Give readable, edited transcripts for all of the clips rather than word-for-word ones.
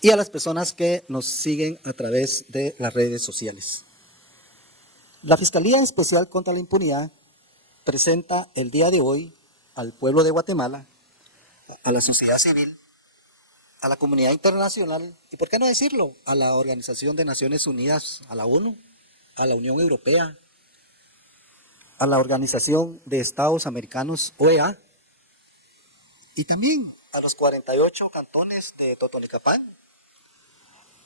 y a las personas que nos siguen a través de las redes sociales. La Fiscalía Especial contra la Impunidad presenta el día de hoy al pueblo de Guatemala, a la sociedad civil, a la comunidad internacional y, por qué no decirlo, a la Organización de Naciones Unidas, a la ONU, a la Unión Europea, a la Organización de Estados Americanos, OEA, y también a los 48 cantones de Totonicapán,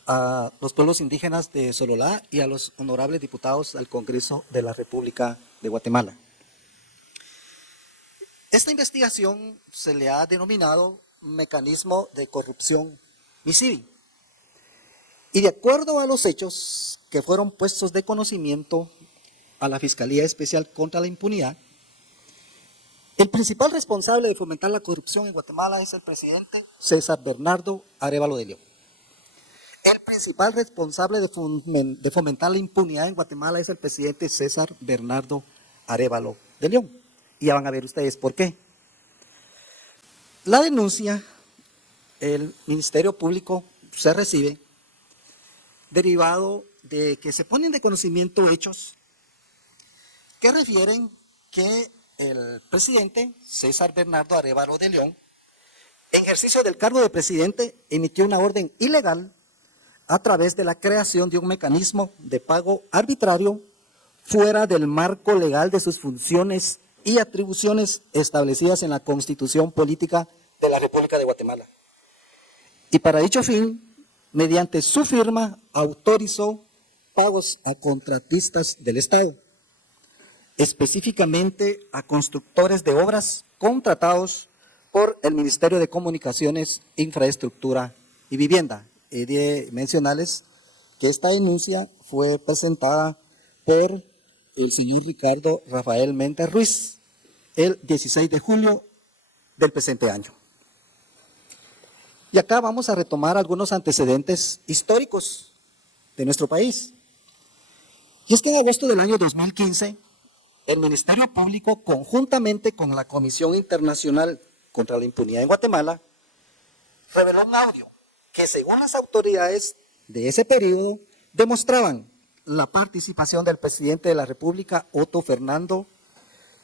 a los pueblos indígenas de Sololá y a los honorables diputados al Congreso de la República de Guatemala. Esta investigación se le ha denominado mecanismo de corrupción MISIVI. Y de acuerdo a los hechos que fueron puestos de conocimiento a la Fiscalía Especial contra la Impunidad, el principal responsable de fomentar la corrupción en Guatemala es el presidente César Bernardo Arévalo de León. El principal responsable de fomentar la impunidad en Guatemala es el presidente César Bernardo Arévalo de León. Y ya van a ver ustedes por qué. La denuncia, el Ministerio Público se recibe derivado de que se ponen de conocimiento hechos que refieren que el presidente César Bernardo Arévalo de León, en ejercicio del cargo de presidente, emitió una orden ilegal a través de la creación de un mecanismo de pago arbitrario fuera del marco legal de sus funciones y atribuciones establecidas en la Constitución Política de la República de Guatemala. Y para dicho fin, mediante su firma, autorizó pagos a contratistas del Estado, específicamente a constructores de obras contratados por el Ministerio de Comunicaciones, Infraestructura y Vivienda. He de mencionarles que esta denuncia fue presentada por el señor Ricardo Rafael Méndez Ruiz el 16 de julio del presente año. Y acá vamos a retomar algunos antecedentes históricos de nuestro país. Y es que en agosto del año 2015, el Ministerio Público, conjuntamente con la Comisión Internacional contra la Impunidad en Guatemala, reveló un audio que, según las autoridades de ese periodo, demostraban la participación del presidente de la República, Otto Fernando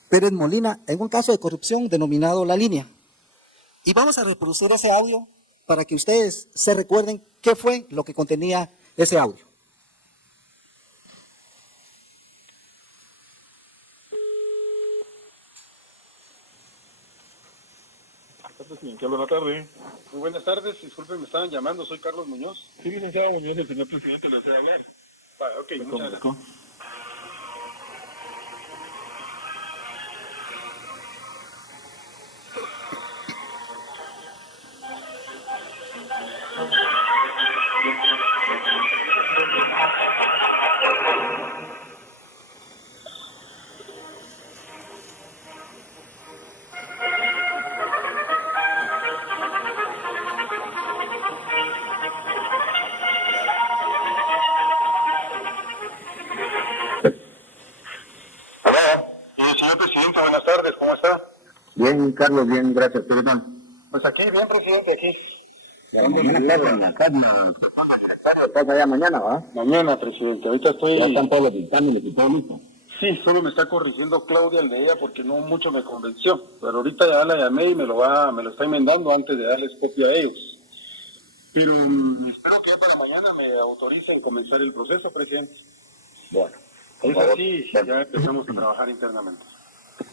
Pérez Molina, en un caso de corrupción denominado La Línea. Y vamos a reproducir ese audio para que ustedes se recuerden qué fue lo que contenía ese audio. Presidente, buenas tardes. Muy buenas tardes, disculpen, me estaban llamando, soy Carlos Muñoz. Sí, licenciado Muñoz, el señor presidente le desea hablar. Vale, ok, muchas gracias. Señor presidente, buenas tardes, ¿cómo está? Bien, Carlos, bien, gracias. ¿Qué tal? Pues aquí, bien, presidente, aquí. Pasa ya mañana, ¿va? Mañana, presidente, ahorita estoy... Ya están todos los dictámenes y todo listo. Sí, solo me está corrigiendo Claudia el de ella porque no mucho me convenció, pero ahorita ya la llamé y me lo está enmendando antes de darles copia a ellos. Pero espero que ya para mañana me autoricen comenzar el proceso, presidente. Bueno, por Es favor. así, ya empezamos a trabajar internamente.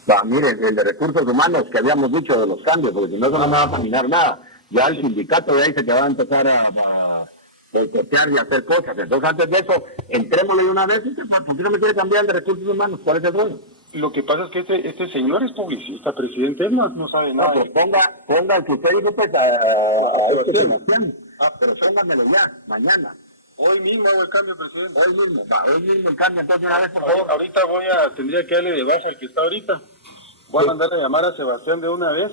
Va, mire, el de recursos humanos que habíamos dicho de los cambios, porque si no, eso no me va a caminar nada. Ya el sindicato ya dice que va a empezar a boicotear y a hacer cosas. Entonces, antes de eso, entrémosle de una vez. ¿Por qué no me quiere cambiar el de recursos humanos? ¿Cuál es el rollo? Lo que pasa es que este señor es publicista, presidente, él no sabe nada. No, pues ponga el que usted dijo, pues, a Sebastián. Pero póngamelo ya, mañana. Hoy mismo hago el cambio, presidente. Hoy mismo el cambio, entonces una vez, por favor. Ahorita tendría que darle de baja al que está ahorita. Voy a mandar a llamar a Sebastián de una vez.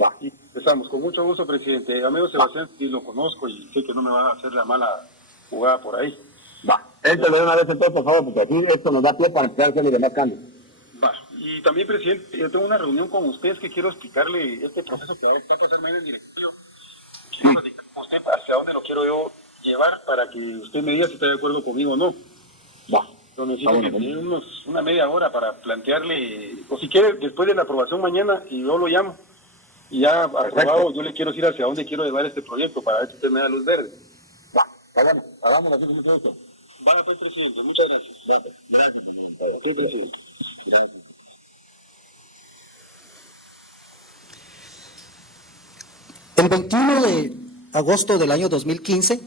Va. Y empezamos, con mucho gusto, presidente. Amigo Sebastián, sí lo conozco y sé que no me van a hacer la mala jugada por ahí. Va. Éntale de una vez entonces, por favor, porque así esto nos da pie para empezar a hacer los demás cambios. Va. Y también, presidente, yo tengo una reunión con ustedes que quiero explicarle este proceso que va a pasar mañana en directorio. Quiero platicar con usted hacia dónde lo quiero yo llevar para que usted me diga si está de acuerdo conmigo o no. Va. Yo necesito Bueno, que me dé una media hora para plantearle, o si quiere, después de la aprobación mañana, y yo lo llamo. Y ya aprobado, yo le quiero decir hacia dónde quiero llevar este proyecto para ver si usted me da luz verde. Va. Está bueno. Hagámoslo así como todo esto. Vale, pues, presidente, muchas gracias. Gracias, presidente. Sí, presidente. Gracias. El 21 de agosto del año 2015,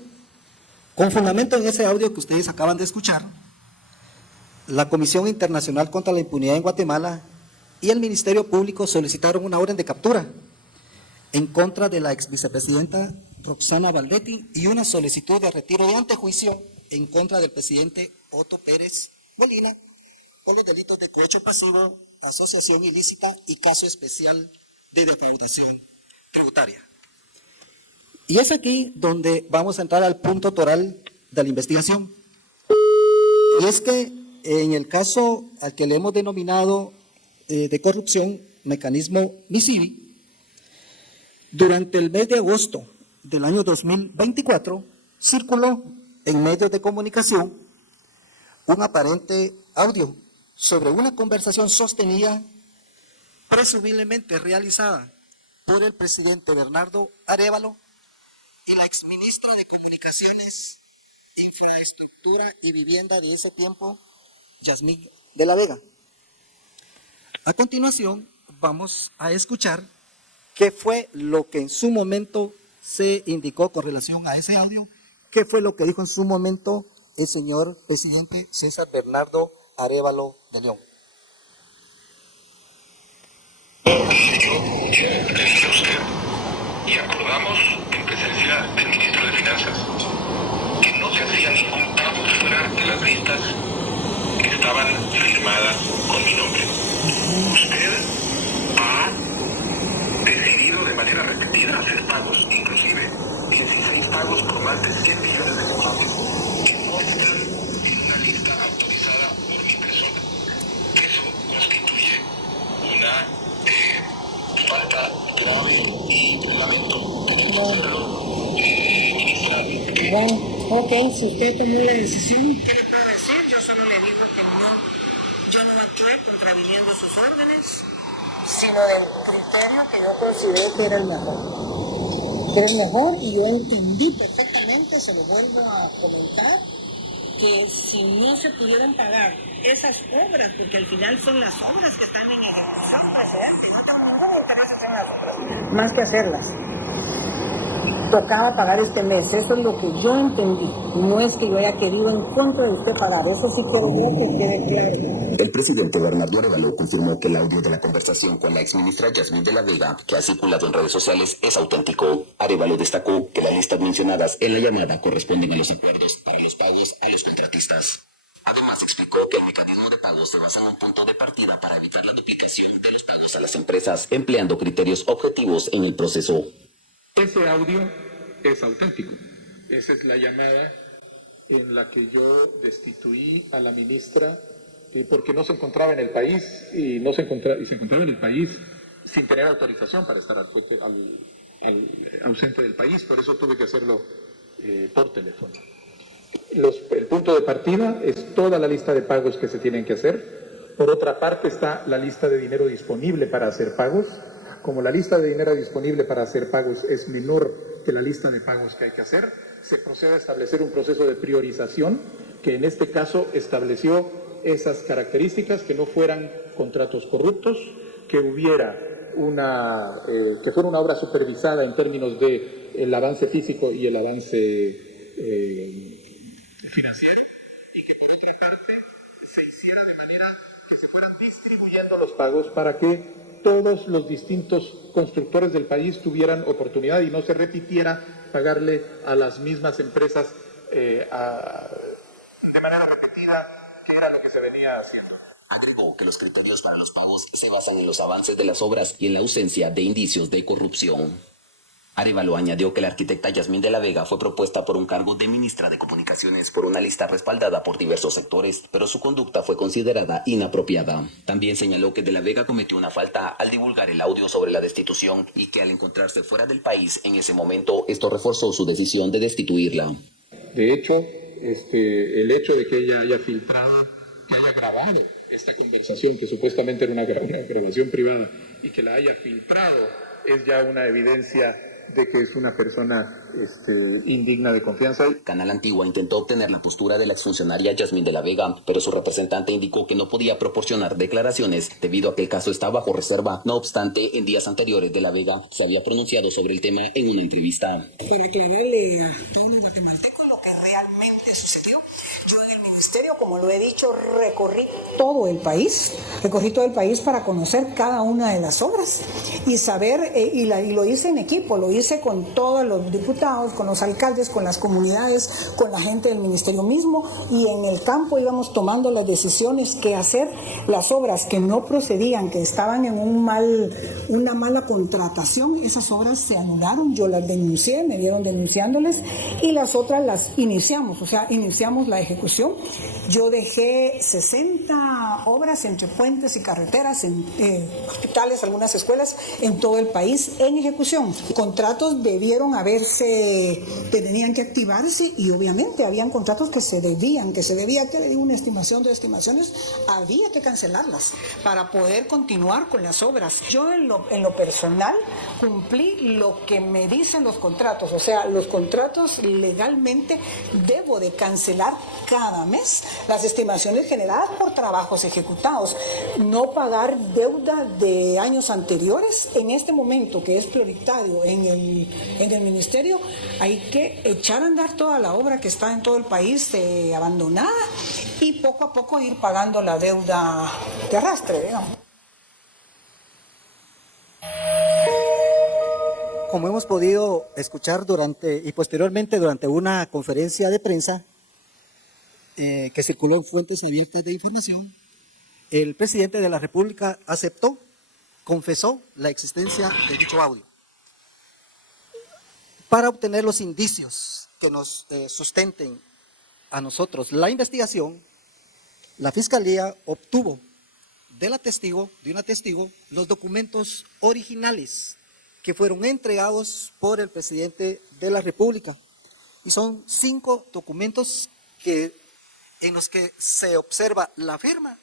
con fundamento en ese audio que ustedes acaban de escuchar, la Comisión Internacional contra la Impunidad en Guatemala y el Ministerio Público solicitaron una orden de captura en contra de la ex vicepresidenta Roxana Valdetti y una solicitud de retiro de antejuicio en contra del presidente Otto Pérez Molina por los delitos de cohecho pasivo, asociación ilícita y caso especial de defraudación tributaria. Y es aquí donde vamos a entrar al punto toral de la investigación. Y es que en el caso al que le hemos denominado de corrupción, mecanismo MISIVI, durante el mes de agosto del año 2024, circuló en medios de comunicación un aparente audio sobre una conversación sostenida, presumiblemente realizada por el presidente Bernardo Arévalo y la exministra de Comunicaciones, Infraestructura y Vivienda de ese tiempo, Yasmín de la Vega. A continuación, vamos a escuchar qué fue lo que en su momento se indicó con relación a ese audio, qué fue lo que dijo en su momento el señor presidente César Bernardo Arévalo de León. Y acordamos en presencia del ministro de Finanzas que no se hacía ningún pago fuera de las listas que estaban firmadas con mi nombre. Usted ha decidido de manera repetida hacer pagos, inclusive 16 pagos por más de 100 millones de colones que no están en una lista autorizada por mi persona. Eso constituye una falta grave y lamento tener que hacerlo, ministra. Bueno, ok, si usted tomó la decisión, ¿qué le puedo decir? Yo solo le digo que yo no actué contraviniendo sus órdenes, sino del criterio que yo considero que era el mejor. Que era el mejor, y yo entendí perfectamente, se lo vuelvo a comentar, que si no se pudieran pagar esas obras, porque al final son las obras que están en ejecución, presidente, no tengo ningún interés en las obras, más que hacerlas. Tocaba pagar este mes, eso es lo que yo entendí, no es que yo haya querido en contra de usted pagar, eso sí quiero yo que quede claro. El presidente Bernardo Arévalo confirmó que el audio de la conversación con la exministra Yasmín de la Vega, que ha circulado en redes sociales, es auténtico. Arévalo destacó que las listas mencionadas en la llamada corresponden a los acuerdos para los pagos a los contratistas. Además, explicó que el mecanismo de pagos se basa en un punto de partida para evitar la duplicación de los pagos a las empresas, empleando criterios objetivos en el proceso. Ese audio es auténtico. Esa es la llamada en la que yo destituí a la ministra porque no se encontraba en el país y se encontraba en el país sin tener autorización para estar ausente del país. Por eso tuve que hacerlo por teléfono. El punto de partida es toda la lista de pagos que se tienen que hacer. Por otra parte está la lista de dinero disponible para hacer pagos. Como la lista de dinero disponible para hacer pagos es menor que la lista de pagos que hay que hacer, se procede a establecer un proceso de priorización que en este caso estableció esas características, que no fueran contratos corruptos, que hubiera que fuera una obra supervisada en términos de el avance físico y el avance financiero, y que por otra parte se hiciera de manera que se fueran distribuyendo los pagos para que todos los distintos constructores del país tuvieran oportunidad y no se repitiera pagarle a las mismas empresas de manera repetida, que era lo que se venía haciendo. Agregó que los criterios para los pagos se basan en los avances de las obras y en la ausencia de indicios de corrupción. Arévalo añadió que la arquitecta Yasmín de la Vega fue propuesta por un cargo de ministra de Comunicaciones por una lista respaldada por diversos sectores, pero su conducta fue considerada inapropiada. También señaló que de la Vega cometió una falta al divulgar el audio sobre la destitución y que al encontrarse fuera del país en ese momento, esto reforzó su decisión de destituirla. De hecho, el hecho de que ella haya filtrado, que haya grabado esta conversación, que supuestamente era una grabación privada, y que la haya filtrado, es ya una evidencia de que es una persona indigna de confianza. Canal Antigua intentó obtener la postura de la exfuncionaria Yasmín de la Vega, pero su representante indicó que no podía proporcionar declaraciones debido a que el caso está bajo reserva. No obstante, en días anteriores de la Vega se había pronunciado sobre el tema en una entrevista. Para aclararle a todos los guatemaltecos lo que realmente sucedió, yo en el ministerio, como lo he dicho, recorrí todo el país para conocer cada una de las obras y saber, y lo hice en equipo, lo hice con todos los diputados, con los alcaldes, con las comunidades, con la gente del ministerio mismo, y en el campo íbamos tomando las decisiones que hacer. Las obras que no procedían, que estaban en una mala contratación, esas obras se anularon, yo las denuncié, me dieron denunciándoles, y las otras las iniciamos, o sea, iniciamos la ejecución. Yo dejé 60 obras entre puentes y carreteras, en hospitales, algunas escuelas, en todo el país en ejecución. Contratos tenían que activarse, y obviamente habían contratos que se debía, que le digo una estimación de estimaciones, había que cancelarlas para poder continuar con las obras. Yo en lo personal cumplí lo que me dicen los contratos, o sea, los contratos legalmente debo de cancelar cada mes las estimaciones generadas por trabajos ejecutados, no pagar deuda de años anteriores. En este momento que es prioritario en el ministerio, hay que echar a andar toda la obra que está en todo el país abandonada, y poco a poco ir pagando la deuda de arrastre, digamos. Como hemos podido escuchar posteriormente durante una conferencia de prensa que circuló en fuentes abiertas de información, el presidente de la República confesó la existencia de dicho audio. Para obtener los indicios que nos sustenten a nosotros la investigación, la Fiscalía obtuvo de una testigo, los documentos originales que fueron entregados por el presidente de la República. Y son 5 documentos en los que se observa la firma.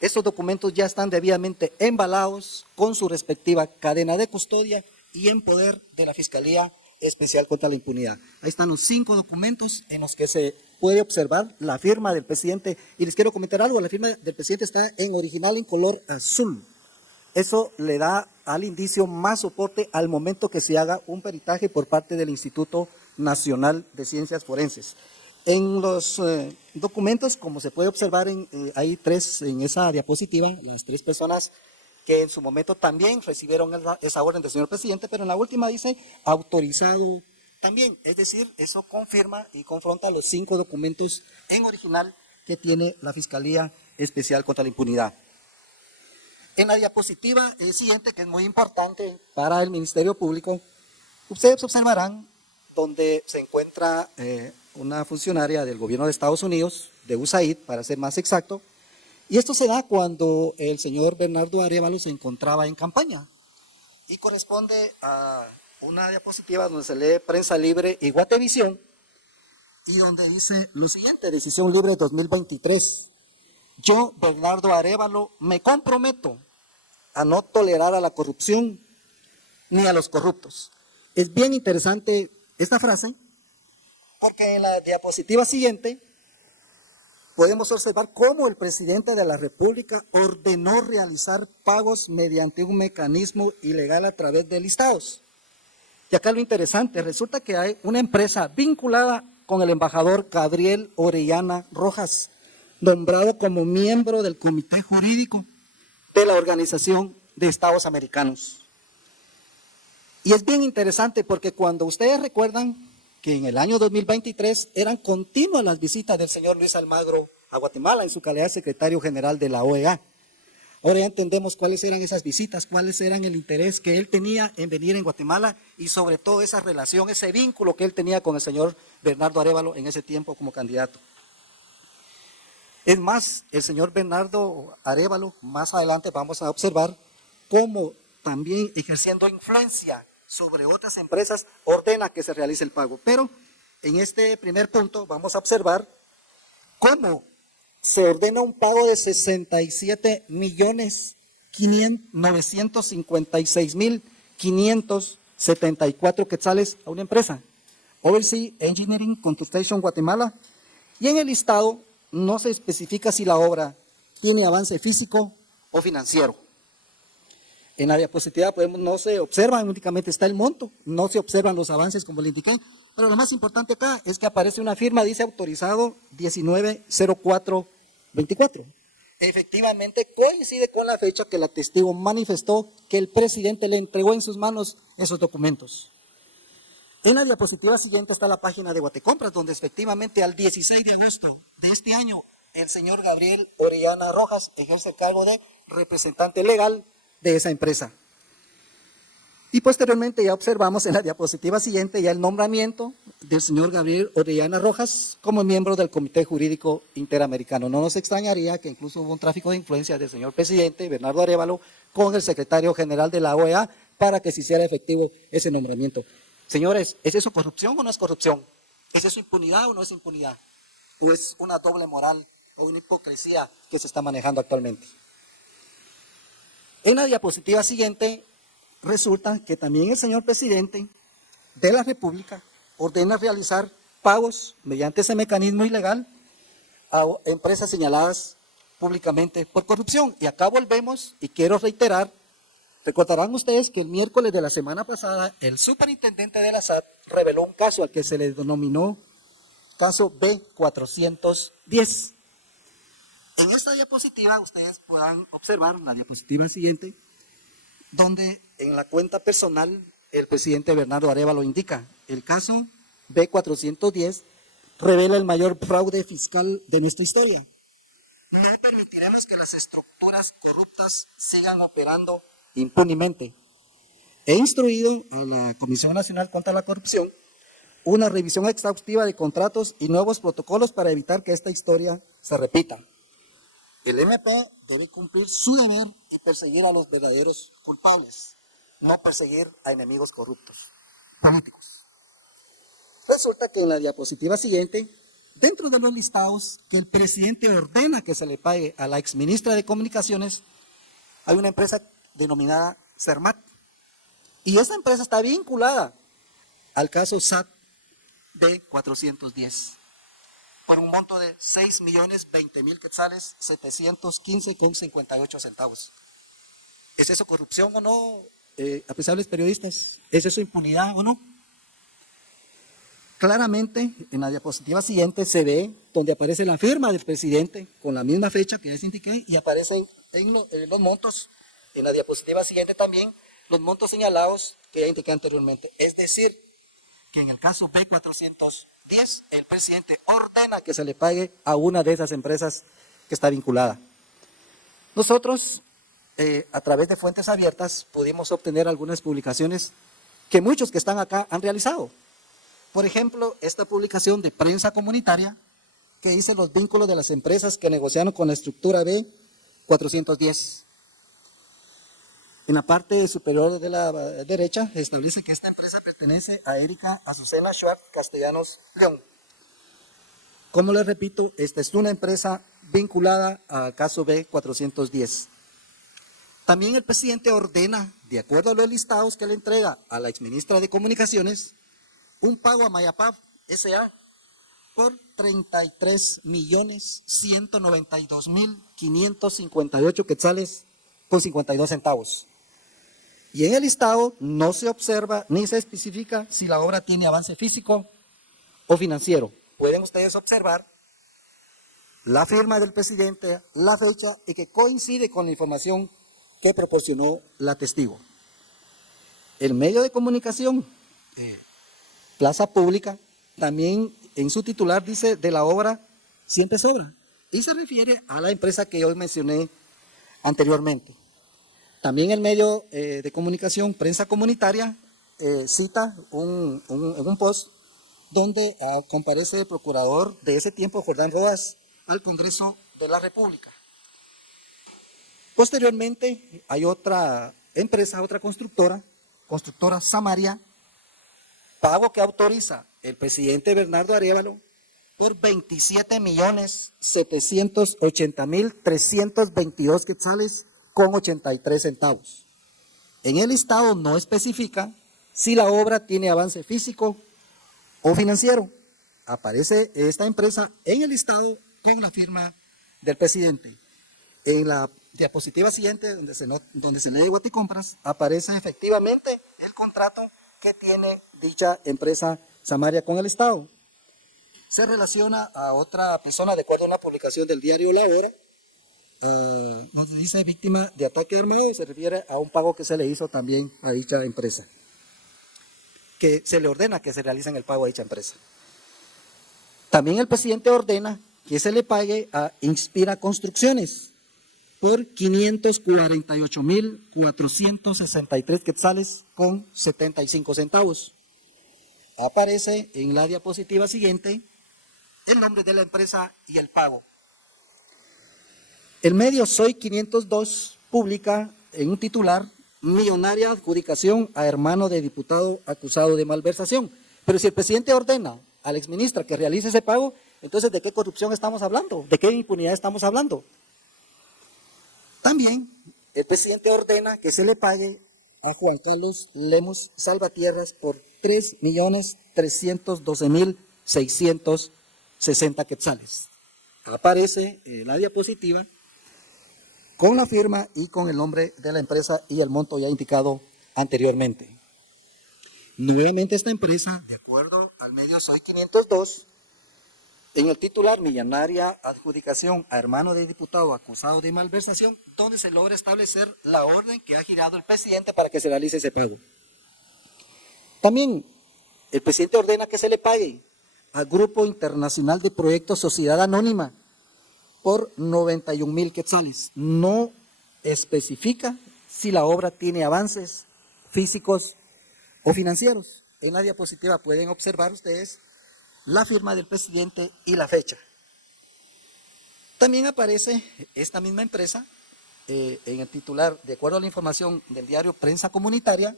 Estos documentos ya están debidamente embalados con su respectiva cadena de custodia y en poder de la Fiscalía Especial contra la Impunidad. Ahí están los 5 documentos en los que se puede observar la firma del presidente. Y les quiero comentar algo, la firma del presidente está en original en color azul. Eso le da al indicio más soporte al momento que se haga un peritaje por parte del Instituto Nacional de Ciencias Forenses. En los documentos, como se puede observar, hay 3 en esa diapositiva, las 3 personas que en su momento también recibieron esa orden del señor presidente, pero en la última dice autorizado también. Es decir, eso confirma y confronta los 5 documentos en original que tiene la Fiscalía Especial contra la Impunidad. En la diapositiva siguiente, que es muy importante para el Ministerio Público, ustedes observarán donde se encuentra una funcionaria del gobierno de Estados Unidos, de USAID, para ser más exacto, y esto se da cuando el señor Bernardo Arévalo se encontraba en campaña, y corresponde a una diapositiva donde se lee Prensa Libre y Guatevisión, y donde dice lo siguiente: Decisión Libre 2023. Yo, Bernardo Arévalo, me comprometo a no tolerar a la corrupción ni a los corruptos. Es bien interesante esta frase, porque en la diapositiva siguiente podemos observar cómo el presidente de la República ordenó realizar pagos mediante un mecanismo ilegal a través de listados. Y acá lo interesante, resulta que hay una empresa vinculada con el embajador Gabriel Orellana Rojas, nombrado como miembro del Comité Jurídico de la Organización de Estados Americanos. Y es bien interesante porque cuando ustedes recuerdan que en el año 2023 eran continuas las visitas del señor Luis Almagro a Guatemala en su calidad de secretario general de la OEA, Ahora ya entendemos cuáles eran esas visitas, cuáles eran el interés que él tenía en venir en Guatemala y sobre todo esa relación, ese vínculo que él tenía con el señor Bernardo Arévalo en ese tiempo como candidato. Es más, el señor Bernardo Arévalo, más adelante vamos a observar cómo también ejerciendo influencia sobre otras empresas ordena que se realice el pago. Pero en este primer punto vamos a observar cómo se ordena un pago de 67.956.574 quetzales a una empresa, Overseas Engineering Construction Guatemala, y en el listado no se especifica si la obra tiene avance físico o financiero. En la diapositiva no se observa, únicamente está el monto, no se observan los avances como le indiqué, pero lo más importante acá es que aparece una firma, dice autorizado 190424. Efectivamente coincide con la fecha que el testigo manifestó que el presidente le entregó en sus manos esos documentos. En la diapositiva siguiente está la página de Guatecompras, donde efectivamente al 16 de agosto de este año, el señor Gabriel Orellana Rojas ejerce el cargo de representante legal de esa empresa. Y posteriormente ya observamos en la diapositiva siguiente ya el nombramiento del señor Gabriel Orellana Rojas como miembro del Comité Jurídico Interamericano. No nos extrañaría que incluso hubo un tráfico de influencia del señor presidente Bernardo Arévalo con el secretario general de la OEA para que se hiciera efectivo ese nombramiento. Señores, ¿es eso corrupción o no es corrupción? ¿Es eso impunidad o no es impunidad? ¿O es una doble moral o una hipocresía que se está manejando actualmente? En la diapositiva siguiente resulta que también el señor presidente de la República ordena realizar pagos mediante ese mecanismo ilegal a empresas señaladas públicamente por corrupción. Y acá volvemos y quiero reiterar, recordarán ustedes que el miércoles de la semana pasada el superintendente de la SAT reveló un caso al que se le denominó caso B410. En esta diapositiva ustedes puedan observar la diapositiva siguiente, donde en la cuenta personal el presidente Bernardo Arévalo indica, el caso B410 revela el mayor fraude fiscal de nuestra historia. No permitiremos que las estructuras corruptas sigan operando impunemente. He instruido a la Comisión Nacional contra la Corrupción una revisión exhaustiva de contratos y nuevos protocolos para evitar que esta historia se repita. El MP debe cumplir su deber y perseguir a los verdaderos culpables, no perseguir a enemigos corruptos políticos. Resulta que en la diapositiva siguiente, dentro de los listados que el presidente ordena que se le pague a la exministra de Comunicaciones, hay una empresa denominada Cermat. Y esa empresa está vinculada al caso SAT B410. Por un monto de 6.020.000 quetzales, 715,58 centavos. ¿Es eso corrupción o no, apreciables periodistas? ¿Es eso impunidad o no? Claramente, en la diapositiva siguiente se ve donde aparece la firma del presidente con la misma fecha que ya les indiqué y aparecen en los montos, en la diapositiva siguiente también, los montos señalados que ya indiqué anteriormente. Es decir, que en el caso B410, el presidente ordena que se le pague a una de esas empresas que está vinculada. Nosotros, a través de fuentes abiertas, pudimos obtener algunas publicaciones que muchos que están acá han realizado. Por ejemplo, esta publicación de prensa comunitaria que dice los vínculos de las empresas que negociaron con la estructura B410. En la parte superior de la derecha establece que esta empresa pertenece a Erika Azucena Schwartz Castellanos León. Como les repito, esta es una empresa vinculada al caso B410. También el presidente ordena, de acuerdo a los listados que le entrega a la exministra de Comunicaciones, un pago a Mayapab S.A. por 33.192.558 quetzales con 52 centavos. Y en el listado no se observa ni se especifica si la obra tiene avance físico o financiero. Pueden ustedes observar la firma del presidente, la fecha y que coincide con la información que proporcionó la testigo. El medio de comunicación, Plaza Pública, también en su titular dice de la obra siempre sobra. Y se refiere a la empresa que hoy mencioné anteriormente. También el medio de comunicación, Prensa Comunitaria, cita en un post donde comparece el procurador de ese tiempo, Jordán Rodas, al Congreso de la República. Posteriormente hay otra empresa, otra constructora Samaria, pago que autoriza el presidente Bernardo Arévalo por 27.780.322 quetzales con 83 centavos. En el listado no especifica si la obra tiene avance físico o financiero. Aparece esta empresa en el listado con la firma del presidente. En la diapositiva siguiente, donde se lee Guaticompras, aparece efectivamente el contrato que tiene dicha empresa Samaria con el Estado. Se relaciona a otra persona de acuerdo a una publicación del diario La Hora, donde dice víctima de ataque armado, y se refiere a un pago que se le hizo también a dicha empresa, que se le ordena que se realice el pago a dicha empresa. También el presidente ordena que se le pague a Inspira Construcciones por 548.463 quetzales con 75 centavos. Aparece en la diapositiva siguiente el nombre de la empresa y el pago. El medio Soy 502 publica en un titular: millonaria adjudicación a hermano de diputado acusado de malversación. Pero si el presidente ordena a la exministra que realice ese pago, entonces ¿de qué corrupción estamos hablando? ¿De qué impunidad estamos hablando? También el presidente ordena que se le pague a Juan Carlos Lemos Salvatierras por 3.312.660 quetzales. Aparece en la diapositiva con la firma y con el nombre de la empresa y el monto ya indicado anteriormente. Nuevamente esta empresa, de acuerdo al medio Soy 502, en el titular millonaria adjudicación a hermano de diputado acusado de malversación, donde se logra establecer la orden que ha girado el presidente para que se realice ese pago. También el presidente ordena que se le pague al Grupo Internacional de Proyectos Sociedad Anónima por 91.000 quetzales. No especifica si la obra tiene avances físicos o financieros. En la diapositiva pueden observar ustedes la firma del presidente y la fecha. También aparece esta misma empresa en el titular, de acuerdo a la información del diario Prensa Comunitaria,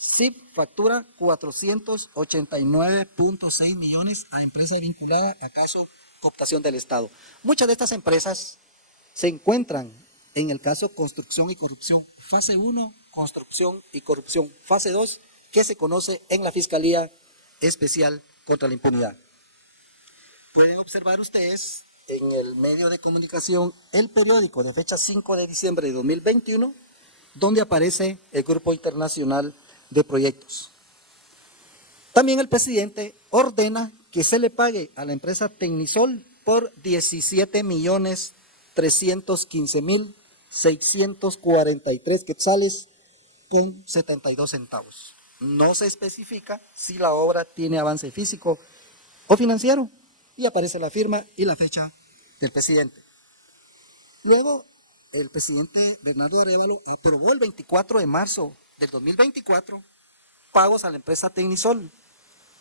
CIP factura 489.6 millones a empresa vinculada a caso cooptación del Estado. Muchas de estas empresas se encuentran en el caso Construcción y Corrupción fase 1, Construcción y Corrupción fase 2, que se conoce en la Fiscalía Especial contra la Impunidad. Pueden observar ustedes en el medio de comunicación El Periódico de fecha 5 de diciembre de 2021, donde aparece el Grupo Internacional de Proyectos. También el presidente ordena que se le pague a la empresa Tecnisol por 17.315.643 quetzales con 72 centavos. No se especifica si la obra tiene avance físico o financiero y aparece la firma y la fecha del presidente. Luego, el presidente Bernardo Arévalo aprobó el 24 de marzo del 2024 pagos a la empresa Tecnisol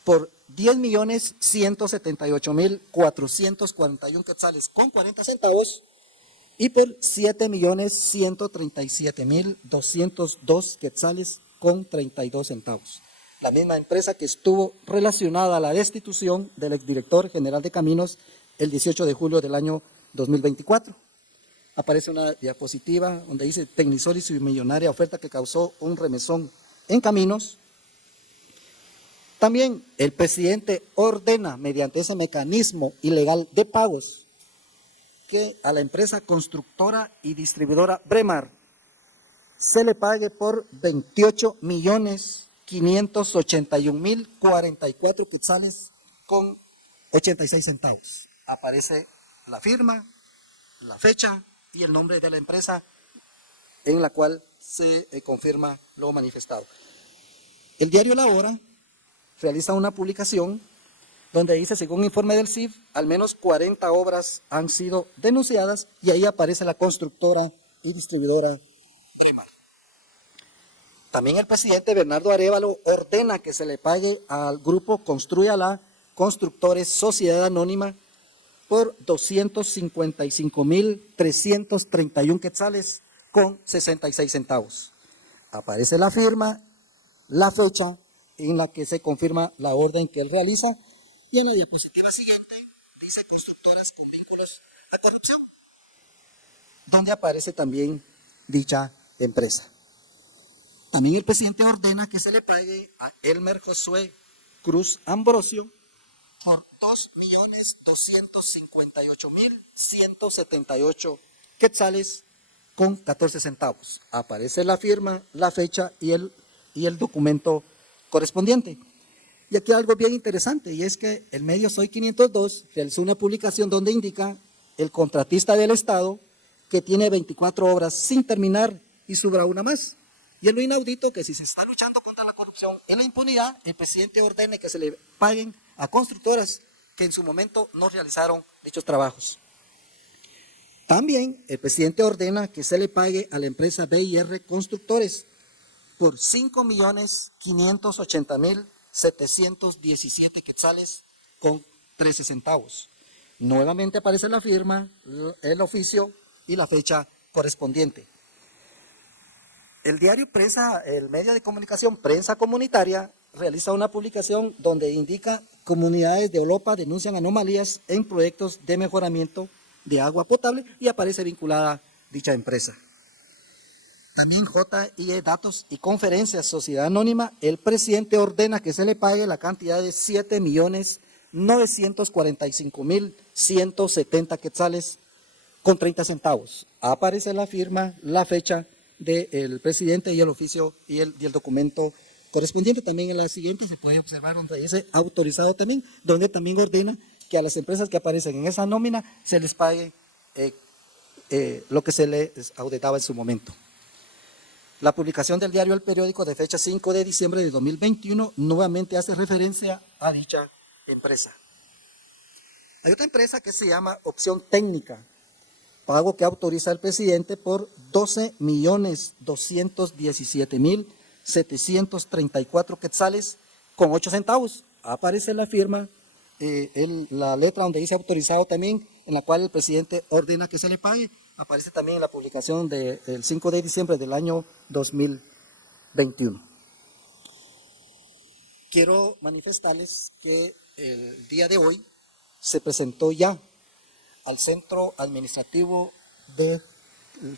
por 10.178.441 quetzales con 40 centavos y por 7.137.202 quetzales con 32 centavos. La misma empresa que estuvo relacionada a la destitución del exdirector general de Caminos el 18 de julio del año 2024. Aparece una diapositiva donde dice Tecnisol y su millonaria oferta que causó un remesón en Caminos. También el presidente ordena mediante ese mecanismo ilegal de pagos que a la empresa constructora y distribuidora Bremar se le pague por 28.581.044 quetzales con 86 centavos. Aparece la firma, la fecha y el nombre de la empresa en la cual se confirma lo manifestado. El diario La Hora realiza una publicación donde dice, según informe del CIF, al menos 40 obras han sido denunciadas y ahí aparece la constructora y distribuidora Bremar. También el presidente Bernardo Arévalo ordena que se le pague al grupo Construyala Constructores Sociedad Anónima por 255,331 quetzales con 66 centavos. Aparece la firma, la fecha en la que se confirma la orden que él realiza, y en la diapositiva siguiente dice constructoras con vínculos de corrupción, donde aparece también dicha empresa. También el presidente ordena que se le pague a Elmer Josué Cruz Ambrosio por 2,258,178 quetzales con 14 centavos. Aparece la firma, la fecha y el documento correspondiente. Y aquí algo bien interesante, y es que el medio Soy 502 realizó una publicación donde indica el contratista del Estado que tiene 24 obras sin terminar y sobra una más. Y es lo inaudito que si se está luchando contra la corrupción y la impunidad, el presidente ordene que se le paguen a constructoras que en su momento no realizaron dichos trabajos. También el presidente ordena que se le pague a la empresa BIR Constructores por 5,580,717 quetzales con 13 centavos. Nuevamente aparece la firma, el oficio y la fecha correspondiente. El diario Prensa, el medio de comunicación Prensa Comunitaria, realiza una publicación donde indica comunidades de Olopa denuncian anomalías en proyectos de mejoramiento de agua potable y aparece vinculada dicha empresa. También JIE Datos y Conferencias Sociedad Anónima, el presidente ordena que se le pague la cantidad de 7,945,170 quetzales con 30 centavos. Aparece la firma, la fecha del presidente y el oficio y el documento correspondiente. También en la siguiente se puede observar donde dice autorizado también, donde también ordena que a las empresas que aparecen en esa nómina se les pague lo que se les auditaba en su momento. La publicación del diario El Periódico de fecha 5 de diciembre de 2021 nuevamente hace referencia a dicha empresa. Hay otra empresa que se llama Opción Técnica, pago que autoriza el presidente por 12,217,734 quetzales con 8 centavos. Aparece la firma, la letra donde dice autorizado también, en la cual el presidente ordena que se le pague. Aparece también en la publicación del 5 de diciembre del año 2021. Quiero manifestarles que el día de hoy se presentó ya al Centro Administrativo de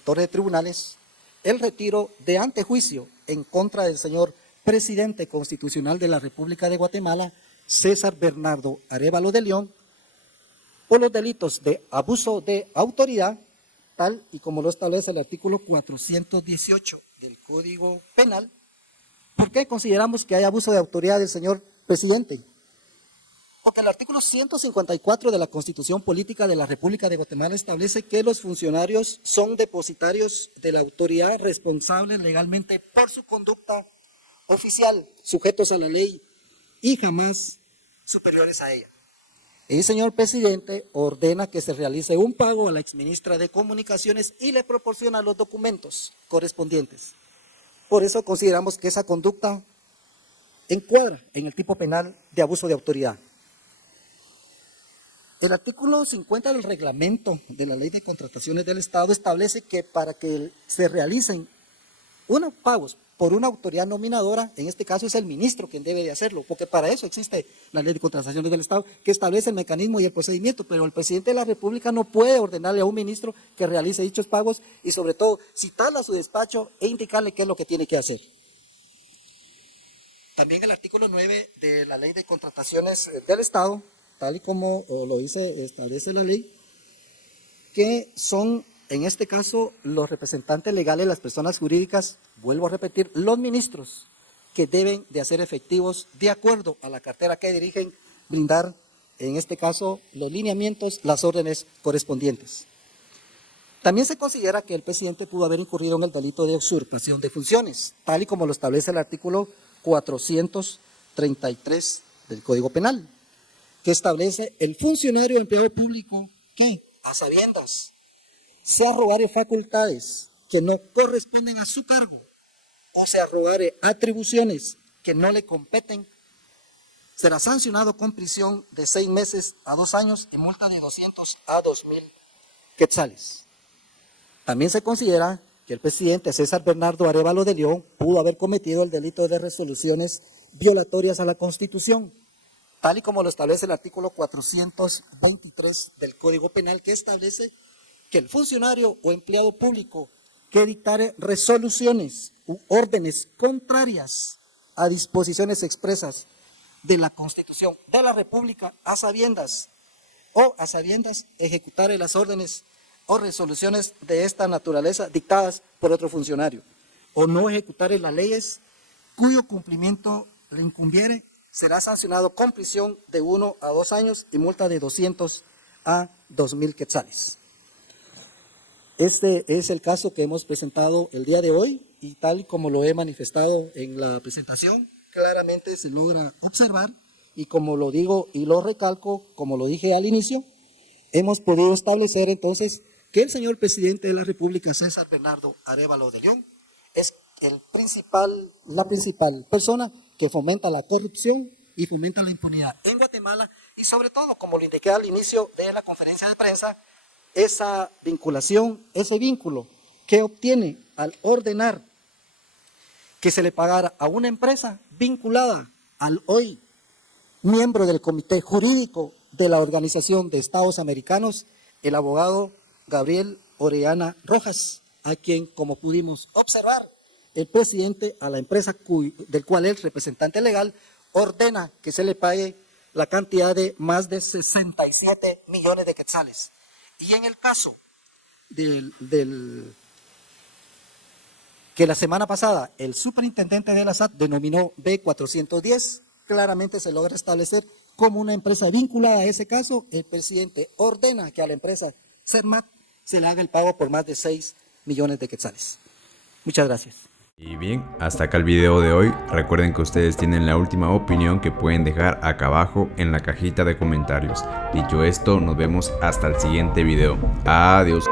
Torre de Tribunales el retiro de antejuicio en contra del señor presidente constitucional de la República de Guatemala, César Bernardo Arévalo de León, por los delitos de abuso de autoridad, tal y como lo establece el artículo 418 del Código Penal. ¿Por qué consideramos que hay abuso de autoridad del señor presidente? Porque el artículo 154 de la Constitución Política de la República de Guatemala establece que los funcionarios son depositarios de la autoridad responsable legalmente por su conducta oficial, sujetos a la ley y jamás superiores a ella. El señor presidente ordena que se realice un pago a la exministra de Comunicaciones y le proporciona los documentos correspondientes. Por eso consideramos que esa conducta encuadra en el tipo penal de abuso de autoridad. El artículo 50 del reglamento de la Ley de Contrataciones del Estado establece que para que se realicen unos pagos por una autoridad nominadora, en este caso es el ministro quien debe de hacerlo, porque para eso existe la Ley de Contrataciones del Estado, que establece el mecanismo y el procedimiento, pero el presidente de la República no puede ordenarle a un ministro que realice dichos pagos y sobre todo citarle a su despacho e indicarle qué es lo que tiene que hacer. También el artículo 9 de la Ley de Contrataciones del Estado, tal y como lo establece la ley, que son, en este caso, los representantes legales, las personas jurídicas, vuelvo a repetir, los ministros, que deben de hacer efectivos, de acuerdo a la cartera que dirigen, brindar, en este caso, los lineamientos, las órdenes correspondientes. También se considera que el presidente pudo haber incurrido en el delito de usurpación de funciones, tal y como lo establece el artículo 433 del Código Penal, que establece el funcionario o empleado público que, a sabiendas, sea robar facultades que no corresponden a su cargo o se arrogare atribuciones que no le competen, será sancionado con prisión de 6 meses a 2 años y multa de 200 a 2.000 quetzales. También se considera que el presidente César Bernardo Arévalo de León pudo haber cometido el delito de resoluciones violatorias a la Constitución, tal y como lo establece el artículo 423 del Código Penal, que establece que el funcionario o empleado público que dictare resoluciones u órdenes contrarias a disposiciones expresas de la Constitución de la República a sabiendas ejecutare las órdenes o resoluciones de esta naturaleza dictadas por otro funcionario, o no ejecutare las leyes cuyo cumplimiento le incumbiere, será sancionado con prisión de 1 a 2 años y multa de 200 a 2.000 quetzales. Este es el caso que hemos presentado el día de hoy, y tal como lo he manifestado en la presentación, claramente se logra observar, y como lo digo y lo recalco, como lo dije al inicio, hemos podido establecer entonces que el señor presidente de la República, César Bernardo Arévalo de León, es la principal persona que fomenta la corrupción y fomenta la impunidad en Guatemala, y sobre todo, como lo indiqué al inicio de la conferencia de prensa, esa vinculación, ese vínculo que obtiene al ordenar que se le pagara a una empresa vinculada al hoy miembro del Comité Jurídico de la Organización de Estados Americanos, el abogado Gabriel Orellana Rojas, a quien, como pudimos observar, el presidente a la empresa del cual es representante legal ordena que se le pague la cantidad de más de 67 millones de quetzales. Y en el caso que la semana pasada el superintendente de la SAT denominó B410, claramente se logra establecer como una empresa vinculada a ese caso. El presidente ordena que a la empresa Cermat se le haga el pago por más de 6 millones de quetzales. Muchas gracias. Y bien, hasta acá el video de hoy. Recuerden que ustedes tienen la última opinión que pueden dejar acá abajo en la cajita de comentarios. Dicho esto, nos vemos hasta el siguiente video. Adiós.